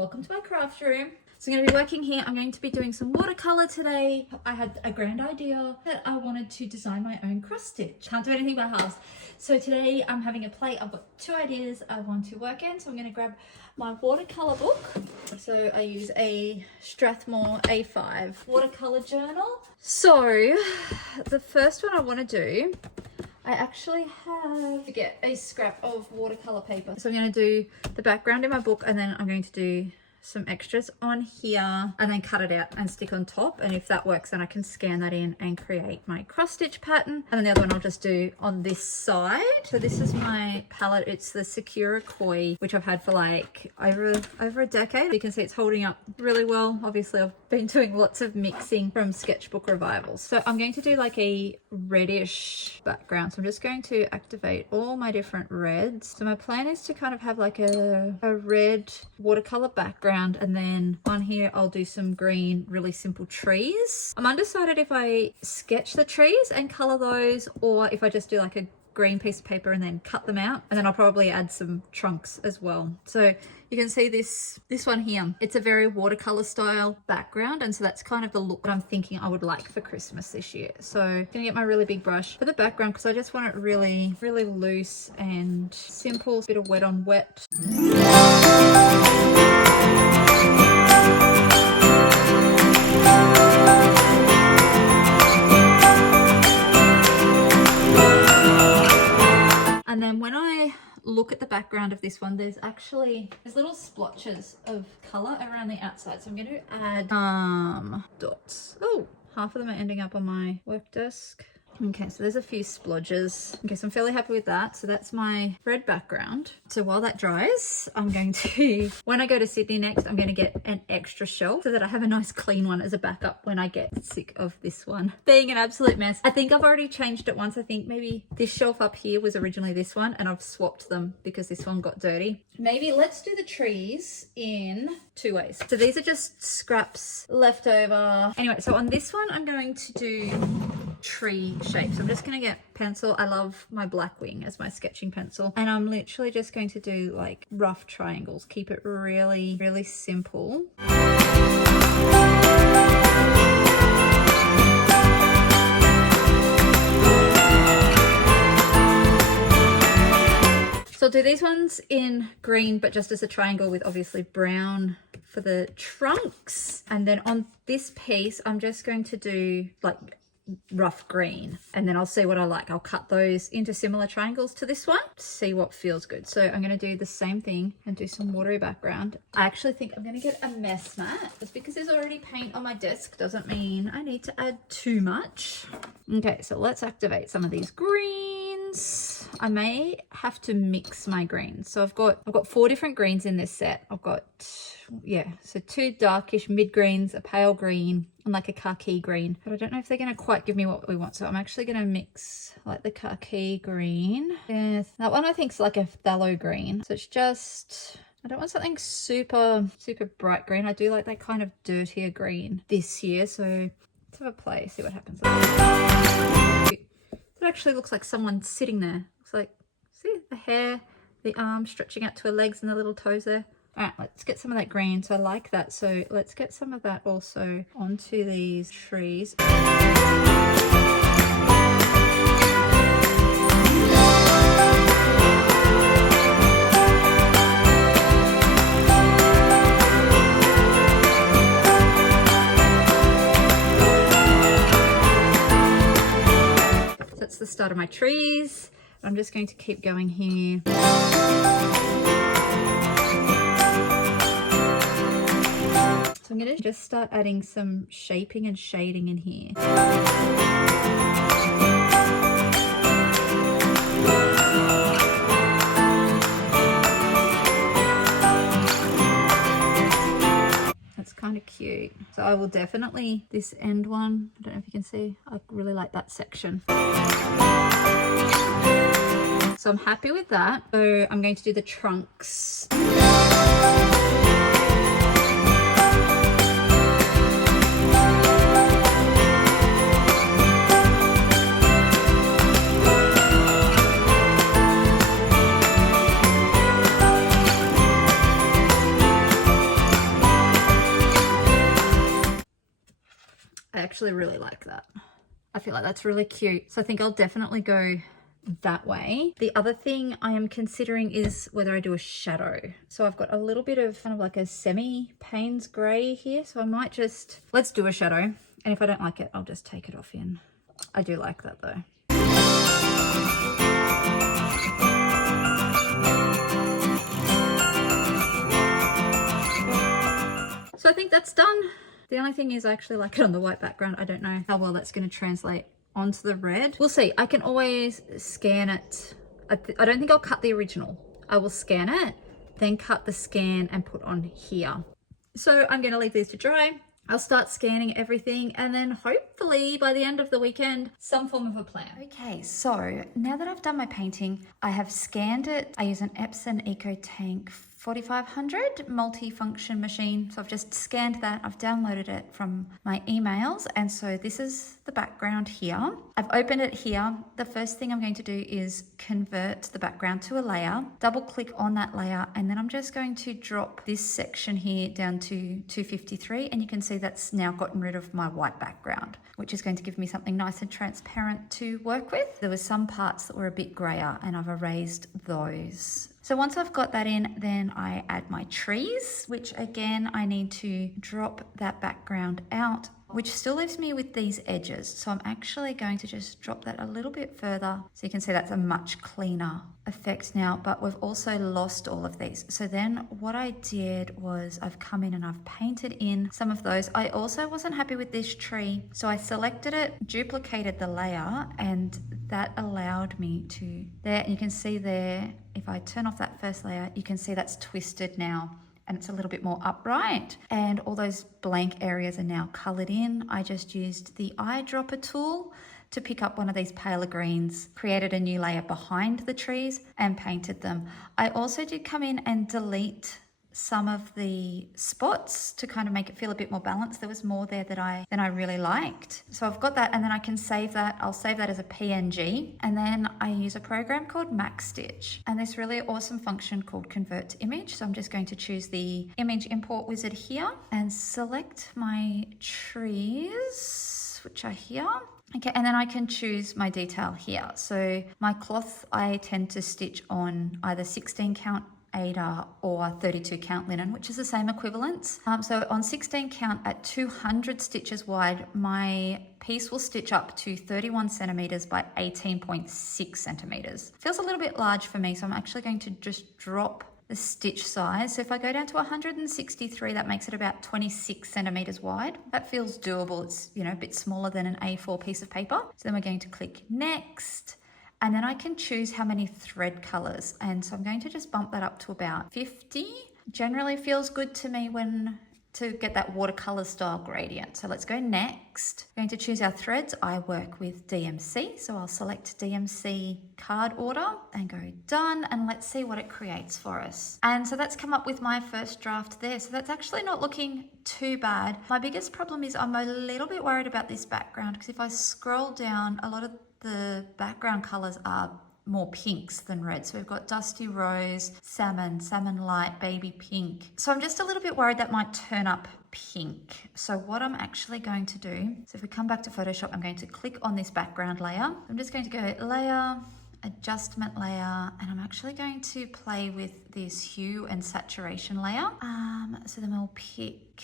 Welcome to my craft room. So I'm going to be working here. I'm going to be doing some watercolor today. I had a grand idea that I wanted to design my own cross stitch. Can't do anything by halves. So today I'm having a plate. I've got two ideas I want to work in. So I'm going to grab my watercolor book. So I use a Strathmore A5 watercolor journal. So the first one I want to do, I actually have to get a scrap of watercolor paper. So I'm going to do the background in my book, and then I'm going to do some extras on here and then cut it out and stick on top. And if that works, then I can scan that in and create my cross stitch pattern. And then the other one I'll just do on this side. So this is my palette. It's the Sakura Koi, which I've had for like over a decade. You can see it's holding up really well. Obviously I've been doing lots of mixing from sketchbook revivals. So I'm going to do like a reddish background. So I'm just going to activate all my different reds. So my plan is to kind of have like a red watercolor background, and then on here I'll do some green, really simple trees. I'm undecided if I sketch the trees and color those, or if I just do like a green piece of paper and then cut them out, and then I'll probably add some trunks as well. So you can see this one here, it's a very watercolor style background, and so that's kind of the look that I'm thinking I would like for Christmas this year. So I'm gonna get my really big brush for the background because I just want it really loose and simple, a bit of wet on wet. And then when I look at the background of this one, there's little splotches of color around the outside. So I'm going to add dots. Oh, half of them are ending up on my work desk. Okay, so there's a few splodges. Okay, so I'm fairly happy with that. So that's my red background. So while that dries, I'm going to, when I go to Sydney next, I'm going to get an extra shelf so that I have a nice clean one as a backup when I get sick of this one being an absolute mess. I think I've already changed it once. I think maybe this shelf up here was originally this one, and I've swapped them because this one got dirty. Maybe let's do the trees in two ways. So these are just scraps left over. Anyway, so on this one, I'm going to do tree shapes. I'm just going to get pencil. I love my Blackwing as my sketching pencil, and I'm literally just going to do like rough triangles. Keep it really simple. So I'll do these ones in green, but just as a triangle with obviously brown for the trunks. And then on this piece, I'm just going to do like rough green, and then I'll see what I like. I'll cut those into similar triangles to this one, see what feels good. So I'm going to do the same thing and do some watery background. I actually think I'm going to get a mess mat. Just because there's already paint on my desk doesn't mean I need to add too much. Okay, so let's activate some of these greens. I may have to mix my greens. So I've got 4 different greens in this set. I've got, yeah, so 2 darkish mid greens, a pale green, and like a khaki green. But I don't know if they're going to quite give me what we want. So I'm actually going to mix like the khaki green. Yeah, that one I think is like a phthalo green. So it's just, I don't want something super bright green. I do like that kind of dirtier green this year. So let's have a play, see what happens. It actually looks like someone sitting there. Looks like, see the hair, the arms stretching out to her legs and the little toes there. All right, let's get some of that green. So I like that. So let's get some of that also onto these trees. That's the start of my trees. I'm just going to keep going here. So I'm going to just start adding some shaping and shading in here. That's kind of cute. So I will definitely, this end one, I don't know if you can see, I really like that section. So I'm happy with that. So I'm going to do the trunks. I actually really like that. I feel like that's really cute. So I think I'll definitely go that way. The other thing I am considering is whether I do a shadow. So I've got a little bit of kind of like a semi Payne's grey here. So I might just, let's do a shadow. And if I don't like it, I'll just take it off in. I do like that though. So I think that's done. The only thing is I actually like it on the white background. I don't know how well that's going to translate onto the red. We'll see. I can always scan it. I don't think I'll cut the original. I will scan it, then cut the scan and put on here. So I'm going to leave these to dry. I'll start scanning everything and then hopefully by the end of the weekend, some form of a plan. Okay, so now that I've done my painting, I have scanned it. I use an Epson EcoTank 4500 multi-function machine. So I've just scanned that. I've downloaded it from my emails. And so this is the background here. I've opened it here. The first thing I'm going to do is convert the background to a layer, double click on that layer. And then I'm just going to drop this section here down to 253. And you can see that's now gotten rid of my white background, which is going to give me something nice and transparent to work with. There were some parts that were a bit grayer and I've erased those. So once I've got that in, then I add my trees, which again, I need to drop that background out, which still leaves me with these edges. So I'm actually going to just drop that a little bit further. So you can see that's a much cleaner effect now, but we've also lost all of these. So then what I did was I've come in and I've painted in some of those. I also wasn't happy with this tree. So I selected it, duplicated the layer, and that allowed me to, there, you can see there, if I turn off that first layer, you can see that's twisted now and it's a little bit more upright and all those blank areas are now colored in. I just used the eyedropper tool to pick up one of these paler greens, created a new layer behind the trees and painted them. I also did come in and delete some of the spots to kind of make it feel a bit more balanced. There was more there that I really liked. So I've got that and then I can save that. I'll save that as a PNG and then I use a program called MaxStitch and this really awesome function called Convert to Image. So I'm just going to choose the image import wizard here and select my trees, which are here. Okay, and then I can choose my detail here. So my cloth, I tend to stitch on either 16 count Aida or 32 count linen, which is the same equivalence. So on 16 count at 200 stitches wide, my piece will stitch up to 31 centimeters by 18.6 centimeters. Feels a little bit large for me, so I'm actually going to just drop the stitch size. So if I go down to 163, that makes it about 26 centimeters wide. That feels doable. It's, you know, a bit smaller than an A4 piece of paper. So then we're going to click next. And then I can choose how many thread colors. And so I'm going to just bump that up to about 50. Generally feels good to me to get that watercolor style gradient. So let's go next. We're going to choose our threads. I work with DMC. So I'll select DMC card order and go done. And let's see what it creates for us. And so that's come up with my first draft there. So that's actually not looking too bad. My biggest problem is I'm a little bit worried about this background because if I scroll down, a lot of the background colors are more pinks than reds. So we've got dusty rose, salmon light, baby pink. So I'm just a little bit worried that might turn up pink. So what I'm actually going to do, so if we come back to Photoshop, I'm going to click on this background layer. I'm just going to go layer, adjustment layer, and I'm actually going to play with this hue and saturation layer. So then we'll pick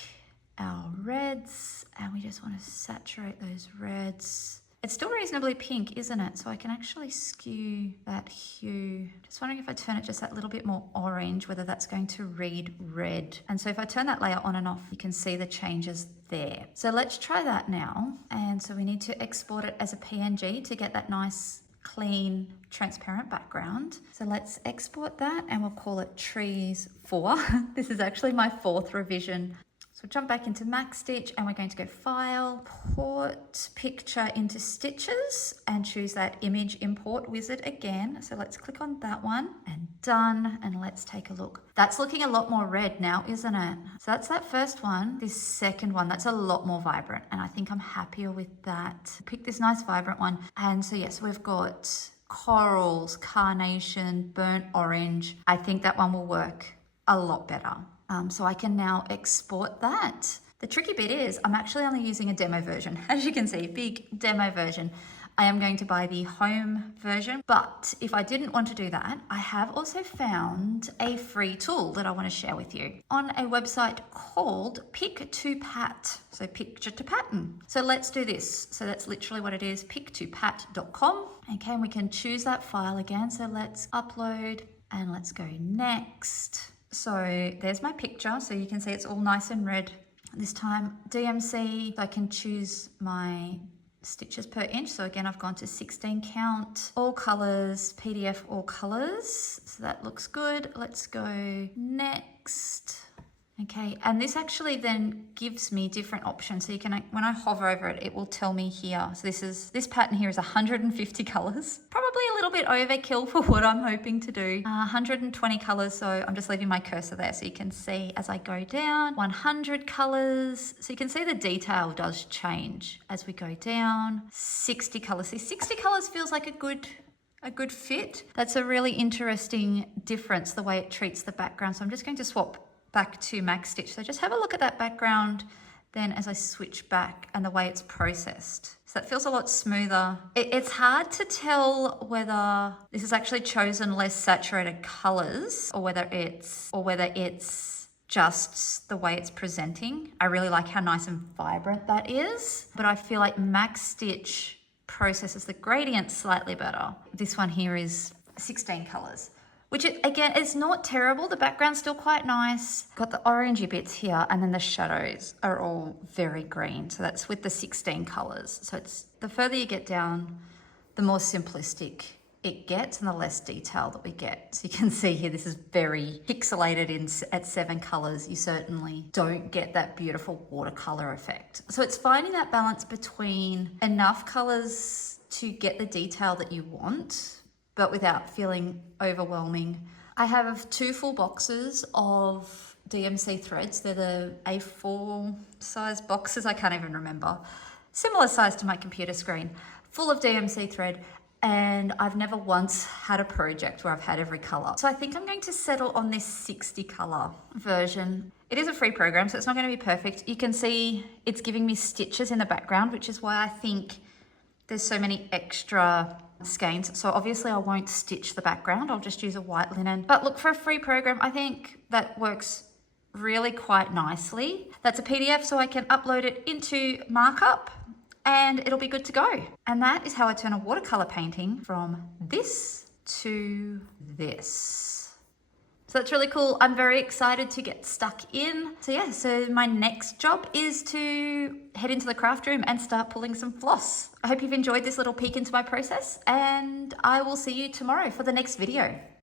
our reds and we just want to saturate those reds. It's still reasonably pink, isn't it? So I can actually skew that hue. Just wondering if I turn it just that little bit more orange, whether that's going to read red. And so if I turn that layer on and off, you can see the changes there. So let's try that now. And so we need to export it as a PNG to get that nice, clean, transparent background. So let's export that and we'll call it Trees 4. This is actually my 4th revision. So jump back into MaxStitch and we're going to go File, Port Picture into Stitches and choose that Image Import Wizard again. So let's click on that one and done. And let's take a look. That's looking a lot more red now, isn't it? So that's that first one. This second one, that's a lot more vibrant. And I think I'm happier with that. Pick this nice vibrant one. And so yes, we've got corals, carnation, burnt orange. I think that one will work a lot better. So I can now export that The tricky bit is I'm actually only using a demo version. As you can see, big demo version. I am going to buy the home version, but if I didn't want to do that, I have also found a free tool that I want to share with you on a website called Pick to Pat. So picture to pattern. So let's do this. So that's literally what it is, pick2pat.com. Okay, and we can choose that file again. So let's upload and let's go next. So there's my picture. So you can see it's all nice and red. This time DMC, I can choose my stitches per inch. So again, I've gone to 16 count, all colors, PDF all colors. So that looks good. Let's go next. Okay, and this actually then gives me different options. So you can, when I hover over it, it will tell me here. So this pattern here is 150 colors. Probably a little bit overkill for what I'm hoping to do. 120 colors, so I'm just leaving my cursor there so you can see as I go down. 100 colors, so you can see the detail does change as we go down. 60 colors, see 60 colors feels like a good fit. That's a really interesting difference, the way it treats the background. So I'm just going to swap back to Max Stitch. So just have a look at that background then as I switch back and the way it's processed. So that feels a lot smoother. It's hard to tell whether this has actually chosen less saturated colors or whether it's just the way it's presenting. I really like how nice and vibrant that is, but I feel like Max Stitch processes the gradient slightly better. This one here is 16 colors. Which again, it's not terrible. The background's still quite nice. Got the orangey bits here, and then the shadows are all very green. So that's with the 16 colors. So it's the further you get down, the more simplistic it gets and the less detail that we get. So you can see here, this is very pixelated at 7 colors. You certainly don't get that beautiful watercolor effect. So it's finding that balance between enough colors to get the detail that you want, but without feeling overwhelming. I have 2 full boxes of DMC threads. They're the A4 size boxes, I can't even remember. Similar size to my computer screen, full of DMC thread, and I've never once had a project where I've had every color. So I think I'm going to settle on this 60 color version. It is a free program, so it's not going to be perfect. You can see it's giving me stitches in the background, which is why I think there's so many extra skeins. So obviously I won't stitch the background, I'll just use a white linen. But look, for a free program, I think that works really quite nicely. That's a PDF, so I can upload it into markup and it'll be good to go. And that is how I turn a watercolor painting from this to this. So that's really cool. I'm very excited to get stuck in. So yeah, so my next job is to head into the craft room and start pulling some floss. I hope you've enjoyed this little peek into my process, and I will see you tomorrow for the next video.